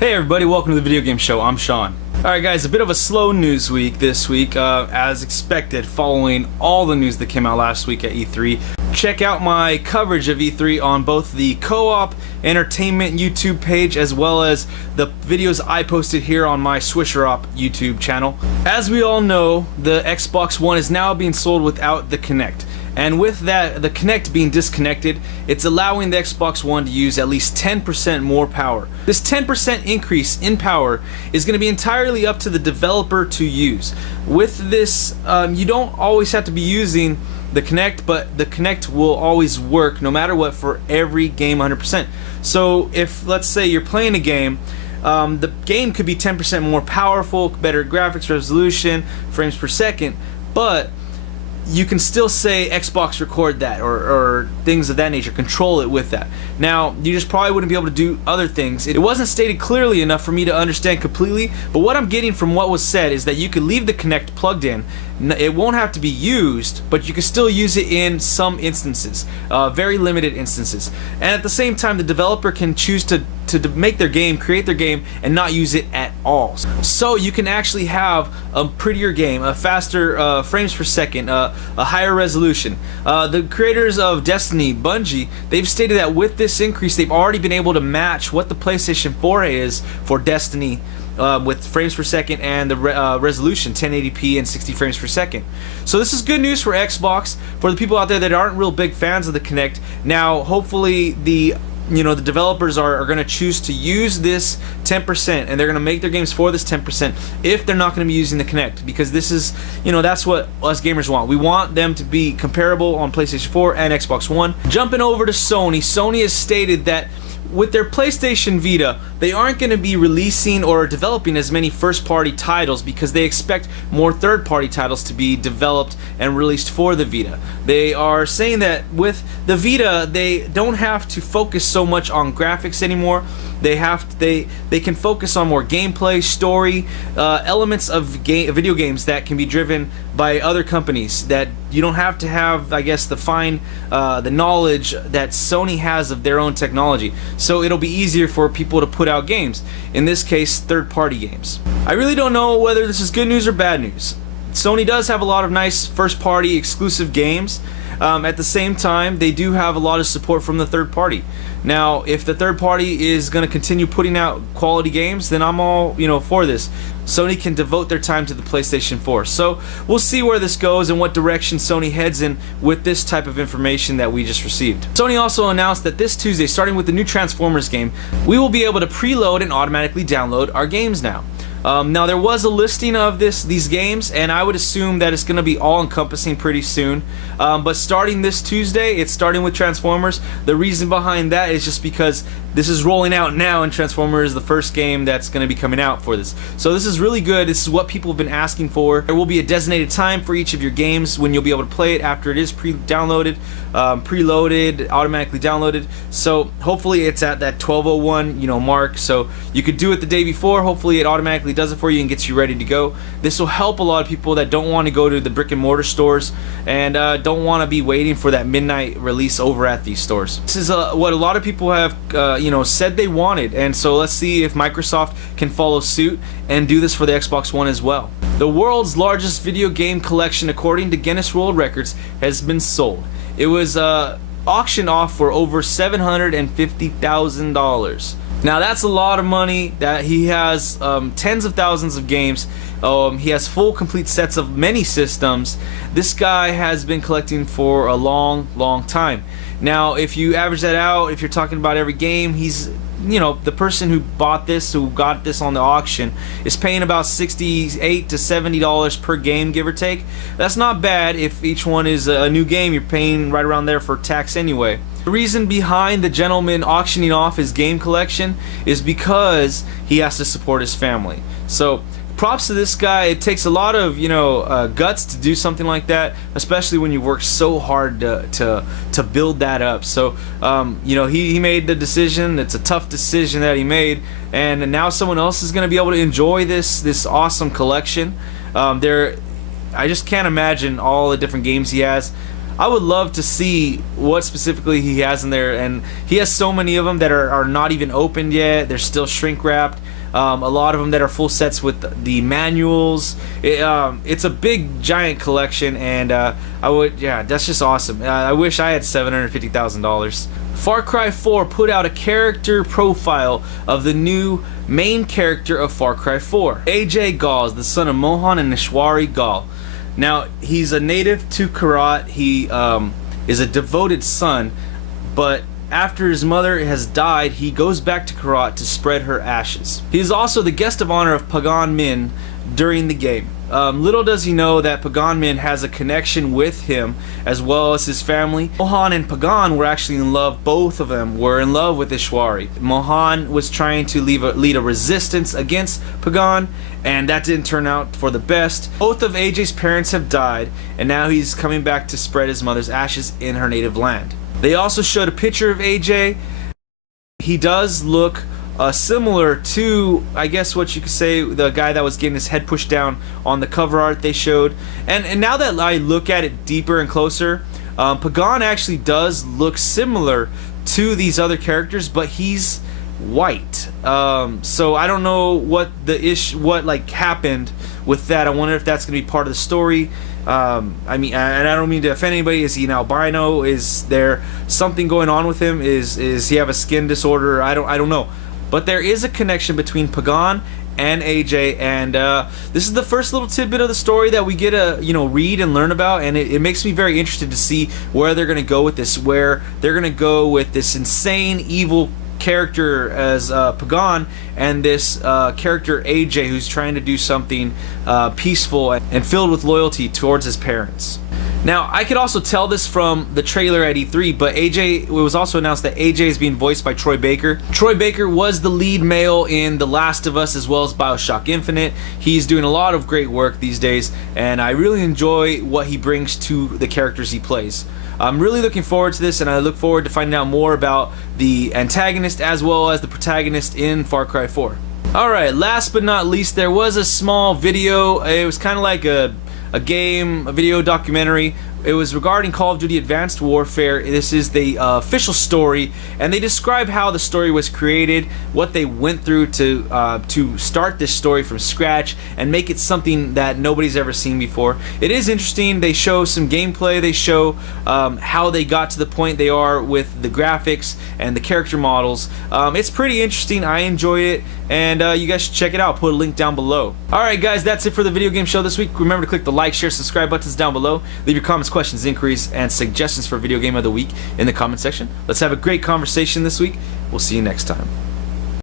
Hey everybody, welcome to the Video Game Show. I'm Sean. Alright guys, a bit of a slow news week this week, as expected, following all the news that came out last week at E3. Check out my coverage of E3 on both the Co-op Entertainment YouTube page as well as the videos I posted here on my SwisherOp YouTube channel. As we all know, the Xbox One is now being sold without the Kinect. And with that, the Kinect being disconnected, it's allowing the Xbox One to use at least 10% more power. This 10% increase in power is going to be entirely up to the developer to use. With this, you don't always have to be using the Kinect, but the Kinect will always work no matter what for every game 100%. So if, let's say, you're playing a game, the game could be 10% more powerful, better graphics resolution, frames per second, but you can still say Xbox record that or things of that nature, control it with that. Now, you just probably wouldn't be able to do other things. It wasn't stated clearly enough for me to understand completely, but what I'm getting from what was said is that you could leave the Kinect plugged in. It won't have to be used, but you can still use it in some instances, very limited instances. And at the same time, the developer can choose to make their game, create their game, and not use it at all. So you can actually have a prettier game, a faster frames per second, a higher resolution. The creators of Destiny, Bungie, they've stated that with this increase, they've already been able to match what the PlayStation 4 is for Destiny, with frames per second and the resolution 1080p and 60 frames per second. So this is good news for Xbox, for the people out there that aren't real big fans of the Kinect. Now hopefully the developers are going to choose to use this 10%, and they're going to make their games for this 10% if they're not going to be using the Kinect, because this is, that's what us gamers want. We want them to be comparable on PlayStation 4 and Xbox One. Jumping over to Sony, Sony has stated that with their PlayStation Vita, they aren't going to be releasing or developing as many first-party titles because they expect more third-party titles to be developed and released for the Vita. They are saying that with the Vita, they don't have to focus so much on graphics anymore. They can focus on more gameplay, story, elements of video games that can be driven by other companies, that you don't have to have, I guess, the knowledge that Sony has of their own technology. So it'll be easier for people to put out games, in this case third-party games. I really don't know whether this is good news or bad news. Sony does have a lot of nice first-party exclusive games. At the same time, they do have a lot of support from the third party. Now, if the third party is going to continue putting out quality games, then I'm all, for this. Sony can devote their time to the PlayStation 4. So we'll see where this goes and what direction Sony heads in with this type of information that we just received. Sony also announced that this Tuesday, starting with the new Transformers game, we will be able to preload and automatically download our games now. Now there was a listing of these games, and I would assume that it's going to be all-encompassing pretty soon. But starting this Tuesday, it's starting with Transformers. The reason behind that is just because this is rolling out now, and Transformers is the first game that's going to be coming out for this. So this is really good. This is what people have been asking for. There will be a designated time for each of your games when you'll be able to play it after it is pre-downloaded, preloaded, automatically downloaded. So hopefully it's at that 12:01 mark. So you could do it the day before. Hopefully it automatically does it for you and gets you ready to go. This will help a lot of people that don't want to go to the brick and mortar stores and don't want to be waiting for that midnight release over at these stores. This is what a lot of people have said they wanted, and so let's see if Microsoft can follow suit and do this for the Xbox One as well. The world's largest video game collection, according to Guinness World Records, has been sold. It was auctioned off for over $750,000. Now that's a lot of money. That he has tens of thousands of games. He has full complete sets of many systems. This guy has been collecting for a long time. Now if you average that out, if you're talking about every game, he's the person who bought this, who got this on the auction, is paying about $68 to $70 per game, give or take. That's not bad. If each one is a new game, you're paying right around there for tax anyway. The reason behind the gentleman auctioning off his game collection is because he has to support his family. So props to this guy. It takes a lot of guts to do something like that, especially when you work so hard to build that up. So he made the decision. It's a tough decision that he made, and now someone else is going to be able to enjoy this awesome collection. I just can't imagine all the different games he has. I would love to see what specifically he has in there, and he has so many of them that are not even opened yet. They're still shrink wrapped. A lot of them that are full sets with the manuals. It's a big giant collection, and that's just awesome. I wish I had $750,000. Far Cry 4 put out a character profile of the new main character of Far Cry 4. AJ Gal is the son of Mohan and Ishwari Gal. Now, he's a native to Kyrat. He is a devoted son, but after his mother has died, he goes back to Kyrat to spread her ashes. He is also the guest of honor of Pagan Min during the game. Little does he know that Pagan Min has a connection with him as well as his family. Mohan and Pagan were actually in love. Both of them were in love with Ishwari. Mohan was trying to lead a resistance against Pagan, and that didn't turn out for the best. Both of AJ's parents have died, and now he's coming back to spread his mother's ashes in her native land. They also showed a picture of AJ. He does look similar to, I guess what you could say, the guy that was getting his head pushed down on the cover art they showed. And now that I look at it deeper and closer, Pagan actually does look similar to these other characters, but he's white. So I don't know what happened with that. I wonder if that's gonna be part of the story. I mean, and I don't mean to offend anybody. Is he an albino? Is there something going on with him? Is he have a skin disorder? I don't know. But there is a connection between Pagan and AJ, and this is the first little tidbit of the story that we get to read and learn about, and it makes me very interested to see where they're gonna go with this. Where they're gonna go with this insane evil character as Pagan, and this character AJ, who's trying to do something peaceful and filled with loyalty towards his parents. Now, I could also tell this from the trailer at E3, but it was also announced that AJ is being voiced by Troy Baker. Troy Baker was the lead male in The Last of Us as well as BioShock Infinite. He's doing a lot of great work these days, and I really enjoy what he brings to the characters he plays. I'm really looking forward to this, and I look forward to finding out more about the antagonist as well as the protagonist in Far Cry 4. Alright, last but not least, there was a small video. It was kind of like a video documentary. It was regarding Call of Duty Advanced Warfare. This is the official story, and they describe how the story was created, what they went through to start this story from scratch and make it something that nobody's ever seen before. It is interesting. They show some gameplay. They show how they got to the point they are with the graphics and the character models. It's pretty interesting. I enjoy it, and you guys should check it out. I'll put a link down below. Alright guys, that's it for the video game show this week. Remember to click the like, share, subscribe buttons down below. Leave your comments, questions, inquiries, and suggestions for video game of the week in the comment section. Let's have a great conversation this week. We'll see you next time.